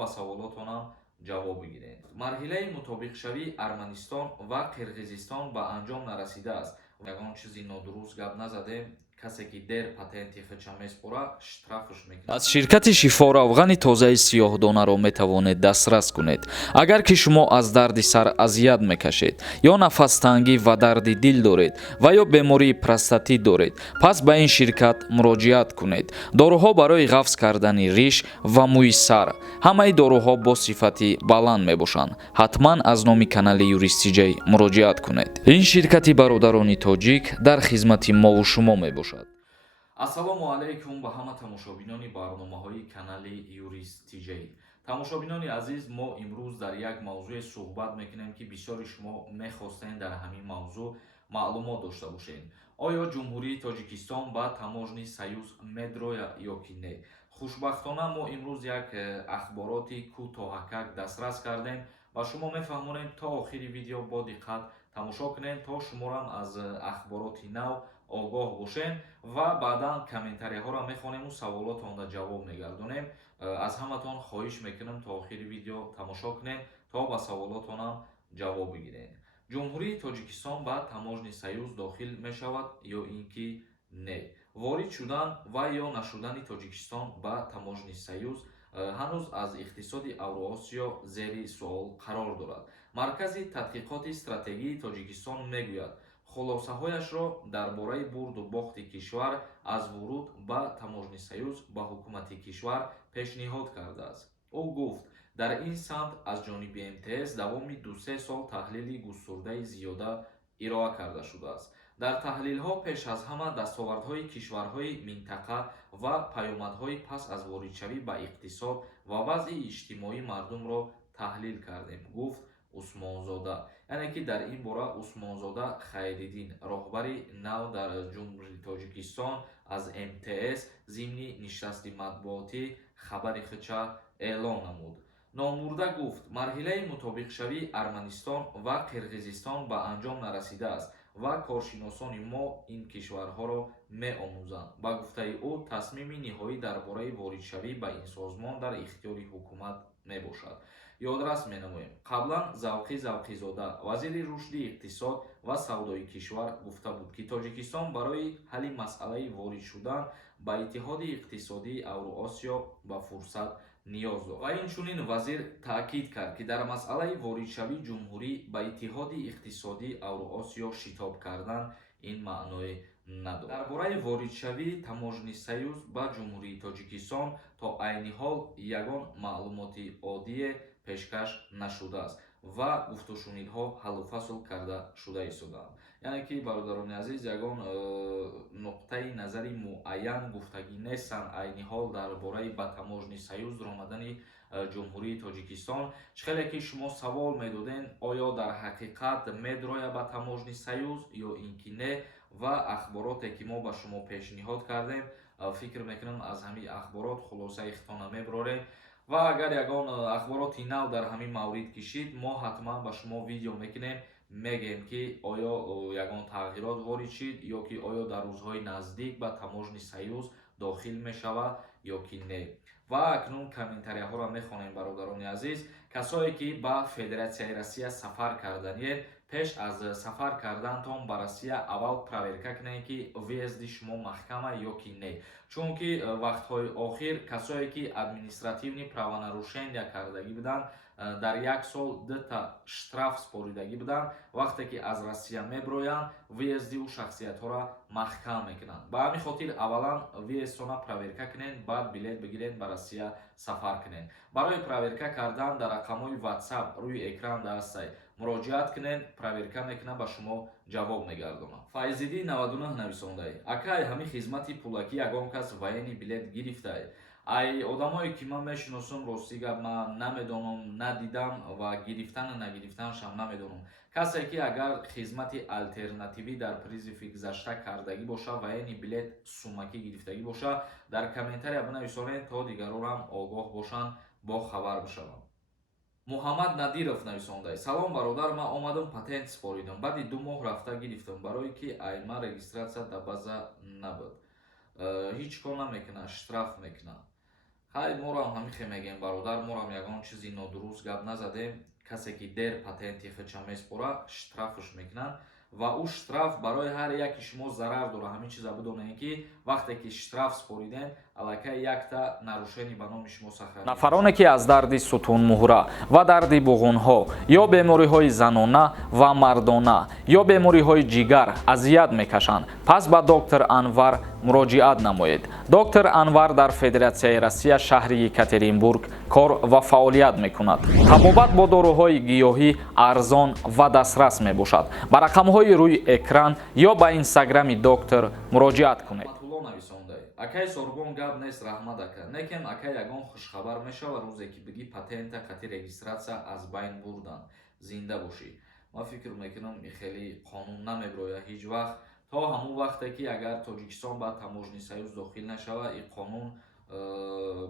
ба саволотонам ҷавоб бигиред. марҳилаи мутобиқшавии Арманистон ва Қирғизистон ба анҷом нарасидааст. ягон чизи нодуруст гап назадем. касе ки дер патенти хича меспора штрафш мекунад. аз ширкати шифоравғани тозаи сиёҳдонаро метавонед дастрас кунед. агар ки шумо аз дарди сар азият мекашед ё нафастангӣ ва дарди дил доред ва ё бемории простатит доред, пас ба ин ширкат муроҷиат кунед. доруҳо барои ғафз кардани риш ва мӯи сар. ҳамаи доруҳо бо сифати баланд мебошанд. ҳатман аз номи канали юристиҷей муроҷиат кунед. ин ширкати бародарони тоҷик дар хизмати мову шумо мебошад. ассалому алайкум ба ҳама тамошобинони барномаҳои канали юристиҷей. тамошобинони азиз, мо имрӯз дар як мавзӯе суҳбат мекунем ки бисёри шумо мехостем дар ҳамин мавзӯъ маълумот дошта бошед. оё ҷумҳурии тоҷикистон ба таможни союз медрояд ё ки не? хушбахтона мо имрӯз як ахбороти кӯтоҳакак дастрас кардем ва шумо мефаҳмонем то охири видео бо диққат тамошо кунед то шуморам аз ахбороти нав огоҳ бошем ва баъдан комментарияҳоро мехонему саволотонро ҷавоб мегардонем. аз ҳаматон хоҳиш мекунам то охири видео тамошо кунед то ба саволотонам ҷавоб бигиред. ҷумҳурии тоҷикистон ба таможни союз дохил мешавад ё ин ки не? ворид шудан ва ё нашудани тоҷикистон ба таможни союз ҳанӯз аз иқтисоди Авроосиё зери суол қарор дорад. маркази тадқиқоти стратегии тоҷикистон мегӯяд хулосаҳояшро дар бораи бурду бохти кишвар аз вуруд ба таможни союз ба ҳукумати кишвар пешниҳод кардааст. ӯ гуфт дар ин самт аз ҷониби МТС давоми 2-3 сол таҳлили густурдаи зиёда ироа карда шудааст. дар таҳлилҳо пеш аз ҳама дастовардҳои кишварҳои минтақа ва паёмадҳои пас аз воридшавӣ ба иқтисод ва вазъи иҷтимоии мардумро таҳлил кардем, гуфт Усмонзода. яъне ки дар ин бора Усмонзода Хайриддин, роҳбари нав дар ҷумҳурии Тоҷикистон, аз МТС зимни нишасти матбуотӣ хабари хича эълон намуд. номурда гуфт марҳилаи мутобиқшавии Арманистон ва Қирғизистон ба анҷом нарасидааст ва коршиносони мо ин кишварҳоро меомӯзанд. ба гуфтаи ӯ тасмими ниҳоӣ дар бораи воридшавӣ ба ин созмон дар ихтиёри ҳукумат мебошад. ёдрас менамоем қаблан Завқизода, вазири рушди иқтисод ва савдои кишвар гуфта буд ки Тоҷикистон барои ҳалли масъалаи ворид шудан ба иттиҳоди иқтисодии Авроосиё ба фурсат ниёз дорад. ва инчунин вазир таъкид кард ки дар масъалаи воридшавии ҷумҳурӣ ба иттиҳоди иқтисодии Авроосиё шитоб кардан ин маъное надорад. дар бораи воридшавии таможни союз ба ҷумҳурии Тоҷикистон то айни ҳол ягон маълумоти оддие пешкаш нашудааст ва гуфтушунидҳо ҳаллу фасл карда шуда истодаанд. яъне ки бародарони азиз, ягон нуқтаи назари муайян гуфтагӣ нестанд айни ҳол дар бораи ба таможни союз омадани ҷумҳурии Тоҷикистон. чихеле ки шумо савол медодем оё дар ҳақиқат медроя ба таможни союз ё ин ки не, ва ахбороте ки мо ба шумо пешниҳод кардем фикр мекунам аз ҳамин ахборот хулосаи хитона мебарем ва агар ягон ахбороти нав дар ҳамин маврид кишид мо ҳатман ба шумо видео мекунем, мегем ки оё ягон тағйирот ворид шид ё ки оё дар рӯзҳои наздик ба таможни союз дохил мешавад ё ки не. ва акнун комментарияҳоро мехонем бародарони азиз. касое ки ба Федератсияи Россия сафар карданед, пеш аз сафар кардантон ба Россия аввал проверка кунед ки въезди шумо маҳкама ё ки не. чунки вақтҳои охир касое ки административни правонарушения кардагӣ буданд дар як сол 2 штраф споридагӣ буданд, вақте ки аз Россия меброянд въезди ӯ шахсиятҳоро маҳкам мекунанд. ба ҳамин хотир аввалан въездтона проверка кунед, баъд билет бигиред ба Россия сафар кунед. барои проверка кардан дар рақамҳои WhatsApp рӯи экран дастай муроҷиат кунед, проверка мекунад, ба шумо ҷавоб мегардонад. Файзидди 99 нависондай: акай ҳамин хизмати пулакӣ ягон кас ваени билет гирифтай? ай одамое ки ман мешиносам, рости гап ман намедонам, надидам ва гирифтану нагирифтанашам намедонам. касе ки агар хизмати алтернативӣ дар призиви гузашта кардагӣ боша, ваени билет сумакӣ гирифтагӣ боша, дар комментария бинависонед то дигаронам огоҳ бошанд, бо хабар бошаванд. Муҳаммад Надиров нависондай: салом бародар, ман омадам патент споридам, баъди 2 моҳ рафта гирифтам, барое ки айма регистратсия дар база набуд. ҳеҷ кор намекунад, штраф мекунад. ҳай морам ҳамихе мегем бародар, морам ягон чизи нодуруст гап назадем. Касе ки дер патенти хича меспора штрафш мекунанд ва ӯ штраф барои ҳар яки шумо зарар дора. Ҳамин чиза бидонед ки вақте ки штраф споридем аллакай якта нарушени ба номи шумо сахранӣ. Нафароне ки аз дарди сутунмуҳра ва дарди буғунҳо ё бемориҳои занона ва мардона ё бемориҳои ҷигар азият мекашанд, пас ба доктор Анвар муроҷиат намоед. Доктор Анвар дар Федератсияи Россия шаҳри Екатеринбург кор ва фаъолият мекунад. Табобат бо дороҳои гиёҳӣ арзон ва дастрас мебошад. Ба рақамҳои рӯи экран ё ба инстаграми доктор муроҷиат кунед. Акай сорбон гап нест раҳмат ака. Некем акай ягон хушхабар мешава рӯзе ки биги патента қати регистратсия аз байн бурдан. Зинда бошӣ. Ман фикр мекунам ин хеле қонун намеброя ҳеҷ вақт то ҳамун вақте ки агар Тоҷикистон ба таможни союз дохил нашава ин қонун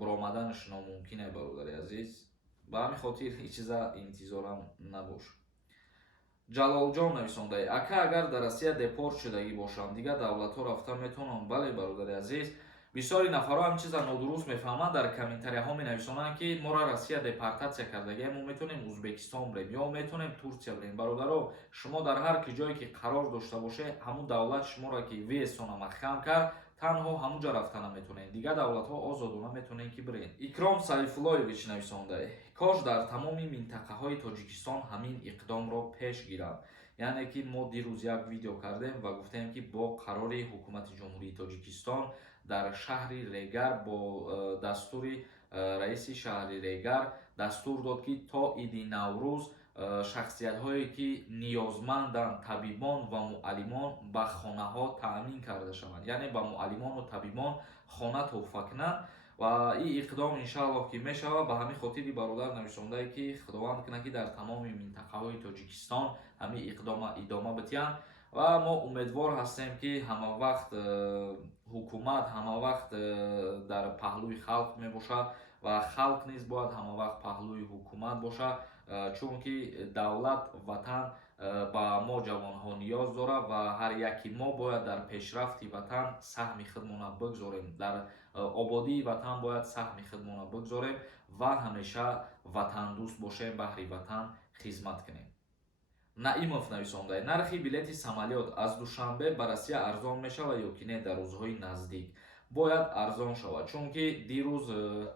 баромаданаш номумкин е бародари азиз. Ба ҳамин хотир ҳеҷ чиза интизорам набош. Ҷалолҷон нависондаи ака агар дар Россия депорт шудагӣ бошам дигар давлатҳо рафта метавонам. Бале бародари азиз, бисёри нафарҳо ҳамин чиза нодуруст мефаҳманд. Дар комментарияҳо менависонанд ки мора Россия депортатсия кардагием, мо метавонем Ӯзбекистон брем ё метавонем Турсия брем. Бародаро, шумо дар ҳар ки ҷое ки қарор дошта бошед, ҳамун давлат шуморо ки весона маҳкам кард, танҳо ҳамунҷа рафта наметавонед. Дигар давлатҳо озодона метавонед ки биред. Икром Сайфуллоевич нависондаи кош дар тамоми минтақаҳои Тоҷикистон ҳамин иқдомро пеш гиранд. яъне ки мо дирӯз як видео кардем ва гуфтем ки бо қарори ҳукумати ҷумҳурии Тоҷикистон дар шаҳри Регар бо дастури раиси шаҳри Регар дастур дод ки то иди Наврӯз шахсиятҳое ки ниёзманданд, табибон ва муаллимон ба хонаҳо таъмин карда шаванд. Яъне ба муаллимону табибон хона туҳфа кунанд ва ин иқдом иншааллоҳ ки мешава. Ба ҳамин хотири бародар нависондае ки худованд кунад ки дар тамоми минтақаҳои Тоҷикистон ҳамин иқдома идома битиҳанд ва мо умедвор ҳастем ки ҳамавақт ҳукумат ҳамавақт дар паҳлӯи халқ мебошад ва халқ низ бояд ҳамавақт паҳлӯи ҳукумат бошад, чунки давлат ватан ба мо ҷавонҳо ниёз дорад ва ҳар яки мо бояд дар пешрафти ватан саҳми худмона бигзорем. Дар ободии ватан бояд саҳми худмона бигзорем ва ҳамеша ватандӯст бошем, баҳри ватан хизмат кунем. Наимов нависондаи нархи билети самолет аз душанбе ба Россия арзон мешавад ё ки не дар рӯзҳои наздик? Бояд арзон шавад, чунки дирӯз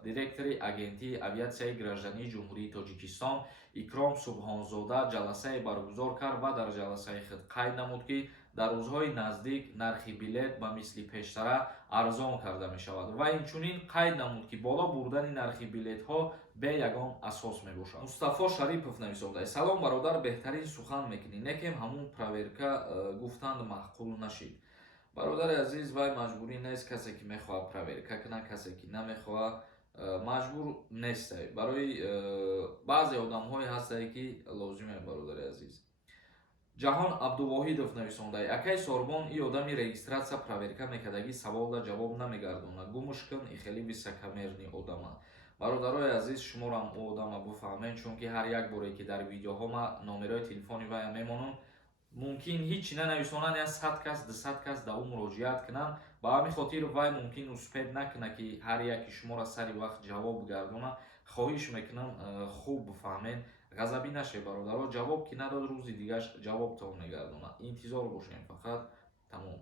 директори агентии авиатсияи граждании ҷумҳурии Тоҷикистон Икром Субҳонзода ҷаласае баргузор кард ва дар ҷаласаи худ қайд намуд ки дар рӯзҳои наздик нархи билет ба мисли пештара арзон карда мешавад ва инчунин қайд намуд ки боло бурдани нархи билетҳо бе ягон асос мебошад. Мустафо Шарипов нависондаи салом бародар, беҳтарин сухан мекунӣ, некем ҳамун проверка гуфтанд маъқул нашид. Бародари азиз, вай маҷбурӣ нест, касе ки мехоҳад проверка кунад, касе ки намехоҳад маҷбур нестай. Барои баъзе одамҳое ҳастае ки лозиме. Бародари азиз, Ҷаҳон Абдувоҳидов нависондаи акай сорбон ин одами регистратсия проверка мекардагӣ саволда ҷавоб намегардонад. Гумуш кун, ин хеле високомерни одама. Бародарои азиз, шуморам ӯ одама буфаҳмед, чунки ҳар як боре ки дар видеоҳо ма номерои телефони вая мемонам, мумкин ҳичи нанависонанд, я 100 кас 200 кас да ӯ муроҷиат кунанд. Ба ҳамин хотир вай мумкин успед накунад ки ҳар яки шуморо сари вақт ҷавоб гардонад. хоҳиш мекунам хуб буфаҳмед, ғазабӣ нашед бародаро. ҷавоб ки надод, рӯзи дигаш ҷавобтон мегардонад. интизор бошем фақат. Тамом.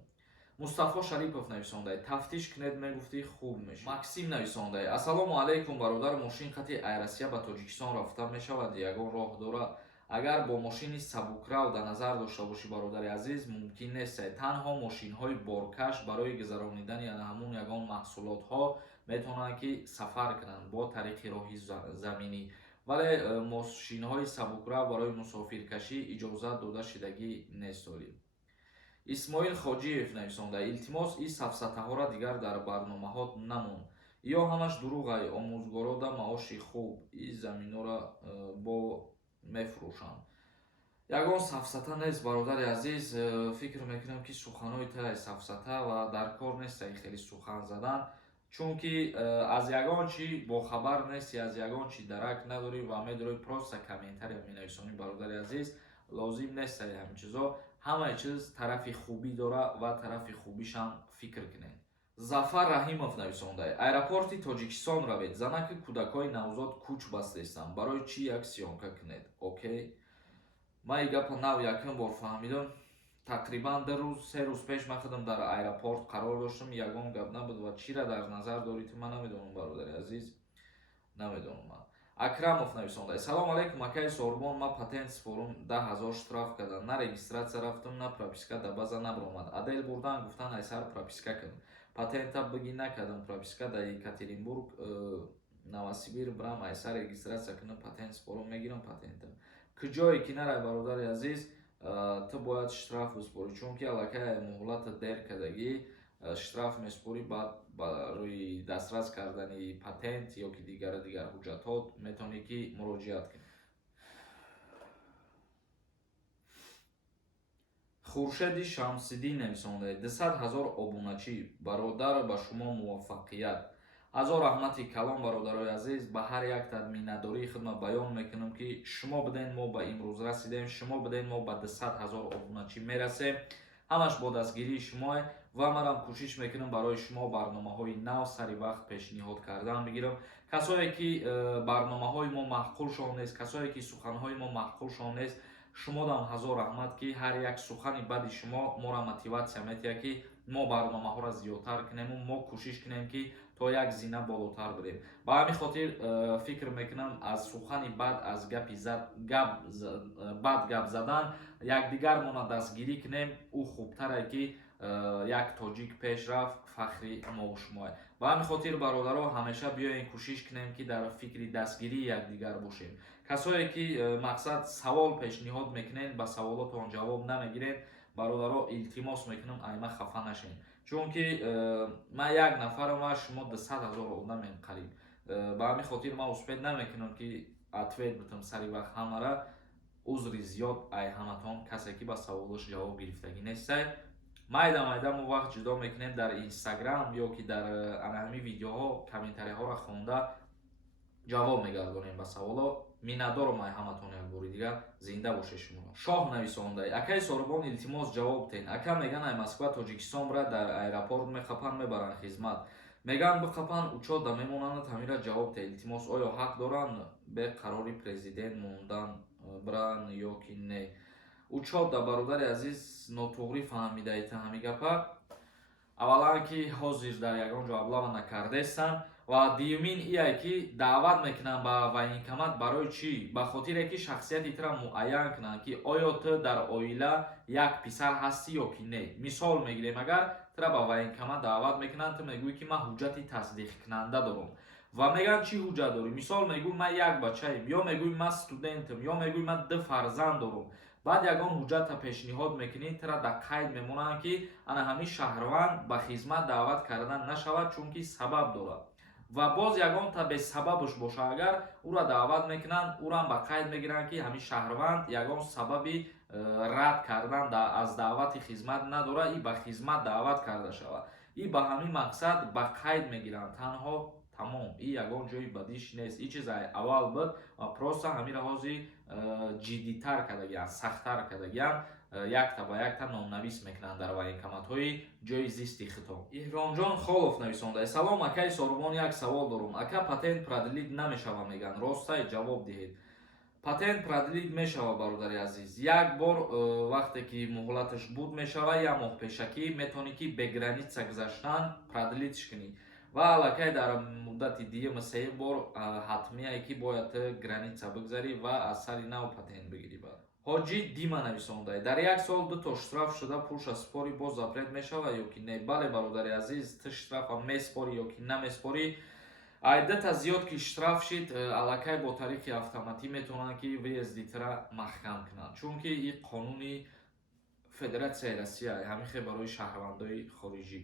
Мустафо Шарипов нависондаи тафтиш кунед мегуфтӣ хуб мешуд. Максим нависондаи ассалому алайкум бародар, мошин қати Айросия ба Тоҷикистон рафта мешавад, ягон роҳ дорад? Агар бо мошини сабукрав дар назар дошта бошӣ бародари азиз, мумкин нест. Танҳо мошинҳои боркаш барои гузаронидани ҳамун ягон маҳсулотҳо метавонанд ки сафар кунанд бо тариқи роҳи заминӣ, вале мошинҳои сабукрав барои мусофиркашӣ иҷозат дода шудагӣ нестори. Исмоил Хоҷиев нависондаи илтимос ин сафсатаҳоро дигар дар барномаҳо намон, ё ҳамаш дурӯғай, омӯзгоро да маоши хуб ин заминҳоро бо мефурӯшанд. Ягон сафсата нест бародари азиз. Фикр мекунам ки суханои тае сафсата ва дар кор нест хеле сухан задан, чунки аз ягон чи бохабар нести, аз ягон чи дарак надорӣ ва медорӣ просто комментария менависонӣ. Бародари азиз, лозим нест ҳамин чизо. ҳамаи чиз тарафи хубӣ дорад ва тарафи хубишам фикр кунед. Зафар Раҳимов нависонда. Аэропорти Тоҷикистон равед. Занаки кӯдакҳои навзод куч бастестанд. Барои чӣ як сиёмка кунед? Окей. Ман гапа нав якум бор фаҳмидам. Тақрибан 2-3 рӯз пеш ман худам дар аэропорт қарор доштам. Ягон гап набуд ва чира дар назар дорид ман намедонам, бародари азиз. Намедонам ман. Акрамов нависонда. Салом алейкум акай Сорбон, ман патент спорум 10,000 штраф кардам. На регистрация рафтам, на прописка да база набромад. Адель бурдан гуфтан айсар прописка кун. Патента бигӣ накардам, прописка дар Екатеринбург Новосибир брам айсар регистрация кунам, патент спорум мегирам патентам. Куҷое ки нарай бародари азиз, ту бояд штраф биспорӣ, чунки аллакай муҳлата дер кардагӣ штраф меспорӣ, баъд барои дастрас кардани патент ё ки дигар ҳуҷҷатҳо метавонӣ ки муроҷиат кунӣ. Хуршеди Шамсиддин нависонда. 200,000 обуначӣ. Бародар ба шумо муваффақият. Ҳазор раҳмати калом бародарои азиз, ба ҳар яктан миннатдории худмат баён мекунам ки шумо биден мо ба имрӯз расидем, шумо биден мо ба 200,000 обуначӣ мерасем. ҳамаш бо дастгирии шумо ва манам кӯшиш мекунам барои шумо барномаҳои нав сари вақт пешниҳод кардан бигирам. Касое ки барномаҳои мо маъқулшон нест, касое ки суханҳои мо маъқулшон нест, шумо дам ҳазор раҳмат ки ҳар як сухани баъди шумо моро мотиватсия метиҳад ки мо барномаҳоро зиёдтар кунему, мо кӯшиш кунем ки то як зина болотар бурем. Ба ҳамин хотир фикр мекунам аз сухани бад, аз бад гап задан якдигармона дастгирӣ кунем. Ӯ хубтаре ки як тоҷик пеш рафт, фахри мо шумоe. Ба ҳамин хотир бародаро ҳамеша биёем кӯшиш кунем ки дар фикри дастгирии якдигар бошем. Касое ки мақсад савол пешниҳод мекунед, ба саволотон ҷавоб намегиред, бародаро илтимос мекунам айма хафа нашед. Чунки ман як нафарам ва шумо 200,000 одамем қариб. Ба ҳамин хотир ман успед намекунам ки ответ битам сари вақт ҳамара. узри зиёд ай ҳаматон, касе ки ба саволаш ҷавоб гирифтагӣ нестед. Майда мо вақт ҷудо мекунем дар Инстаграм ё ки дар анаҳами видеоҳо комментариҳоро хонда ҷавоб мегардонем ба саволо. Миннатдорам ай ҳаматон як бори дигар. Зинда бошед шумо. Шоҳ нависонда. Акай Сорбон илтимос ҷавоб тен. Ака меган ай Москва Тоҷикистон бра дар аэропорт мехапан мебаранд хизмат. Меган бихапан учот да мемонанд тамира ҷавоб тен. Илтимос оё ҳақ доранд бе қарори президент мондан бран ё ки не? Учот да бародари азиз нотуғрӣ фаҳмидаед ҳамин гапа. Аввалан ки ҳозир дар ягон ҷо аблава накардестанд ва дуюмин ие ки даъват мекунанд ба военкомат барои чӣ? Ба хотире ки шахсияти туро муайян кунанд ки оё ту дар оила як писар ҳастӣ ё ки не. Мисол мегирем, агар туро ба военкомат даъват мекунанд, ту мегӯӣ ки ман ҳуҷҷати тасдиқкунанда дорам ва мегӯянд чӣ ҳуҷҷат дорӣ? Мисол мегӯӣ ман як бачаем, ё мегӯӣ ман студентам, ё мегӯӣ ман 2 фарзанд дорам. баъд ягон ҳуҷҷата пешниҳод мекунед, туро дар қайд мемонанд ки ана ҳамин шаҳрванд ба хизмат даъват кардан нашавад, чунки сабаб дорад. Ва боз ягон та бесабабаш боша, агар ӯро даъват мекунанд, ӯрам ба қайд мегиранд ки ҳамин шаҳрванд ягон сабаби рад кардан аз даъвати хизмат надорад, и ба хизмат даъват карда шавад. И ба ҳамин мақсад ба қайд мегиранд. Танҳо тамом. И ягон ҷои бадиш нест. И чиз аввал буд ва просто ҳамира ҳози ҷиддитар кардагиянд, сахттар кардагиянд. Якта ба якта номнавис мекунанд дар военкоматҳои ҷои зисти хитоб. Иҳромҷон Холов нависонда. Салом акай Сорбон, як савол дорам. Ака патент продлид намешава меган, ростае? ҷавоб диҳед. Патент продлид мешава бародари азиз. Як бор вақте ки муҳлаташ буд мешава, як моҳ пешакӣ метавонӣ ки бе граница гузаштан продлидш кунӣ. ва аллакай дар муддати 2-3 бор ҳатмие ки бояд граница бигзарӣ ва аз сари нав патент бигирӣ. ҳоҷӣ Дима нависонда. Дар як сол 2 то штраф шуда пурша спорӣ боз запрет мешавад ё ки не? Бале бародари азиз, ту штрафа меспорӣ ё ки намеспорӣ. ай 2 та зиёд ки штраф шид, аллакай бо тариқи автоматӣ метавонанд ки въезди туро маҳкам кунанд, чунки ин қонуни Федератсияи Россия ҳамихе барои шаҳрвандои хориҷӣ.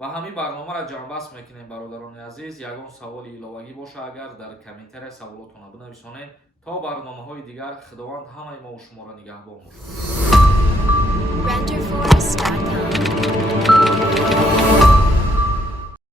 ва ҳамин барномаро ҷамъбаст мекунем бародарони азиз. Ягон саволи иловагӣ боша, агар дар комментария саволотонро бинависонед. То барномаҳои дигар, худованд ҳамаи мо шуморо нигаҳбон бошад.